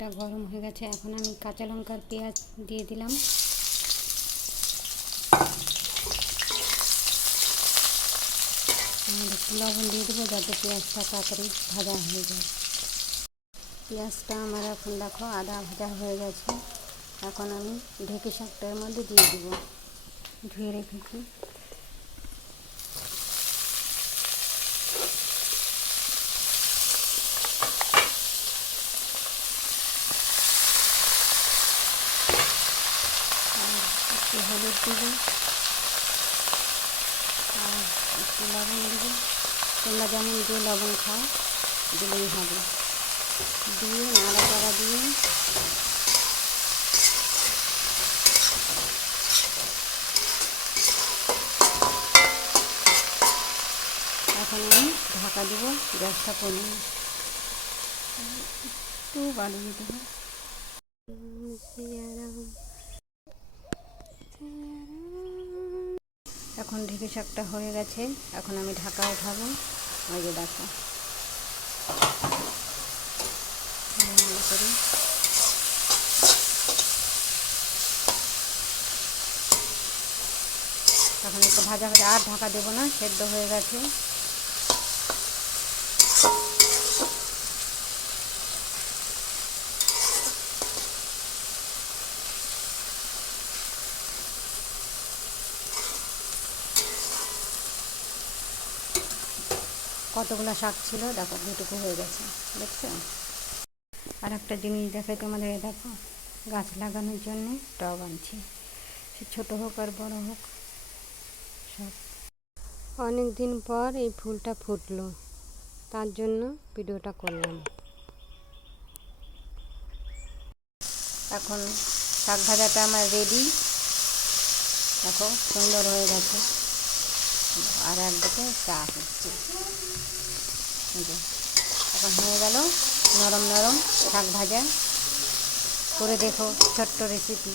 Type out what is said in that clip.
তেলটা গরম হয়ে গেছে। এখন আমি কাঁচা লঙ্কার পেঁয়াজ দিয়ে দিলাম। আর একটু লবণ দিয়ে দেবো যাতে পেঁয়াজটা তাড়াতাড়ি ভাজা হয়ে যায়। পেঁয়াজটা আমার এখন দেখো আদা ভাজা হয়ে গেছে। এখন আমি ঢেকে শাকটার মধ্যে দিয়ে দেবো, ধুয়ে রেখেছি। একটু হলুদ দেবো আর একটু লবণ দেবো। তোমরা যেমন যে লবণ খাও দিলেই হবে। দিয়ে নাড়াচাড়া দিয়ে এখন আমি ঢাকা দেবো, গ্যাসটা কমিয়ে একটু বাড়িয়ে দেবো। এখন ঢেকে শাকটা হয়ে গেছে। এখন আমি ঢাকা উঠাবো। ওই যে দেখো এখন একটু ভাজা ভাজা, আর ঢাকা দেবো না, সেদ্ধ হয়ে গেছে। কতগুলো শাক ছিল দেখো, দুটুকু হয়ে গেছে, দেখছো? আর একটা জিনিস দেখাই তোমাদের, দেখো গাছ লাগানোর জন্যে টব আনছি, সে ছোটো হোক আর বড় হোক সব। অনেক দিন পর এই ফুলটা ফুটলো, তার জন্য ভিডিওটা করলাম। এখন শাক ভাজাটা আমার রেডি, দেখো সুন্দর হয়ে গেছে। আর একদিকে চা হচ্ছে, এখন হয়ে গেল নরম নরম শাক ভাজা। করে দেখো, ছোট্ট রেসিপি।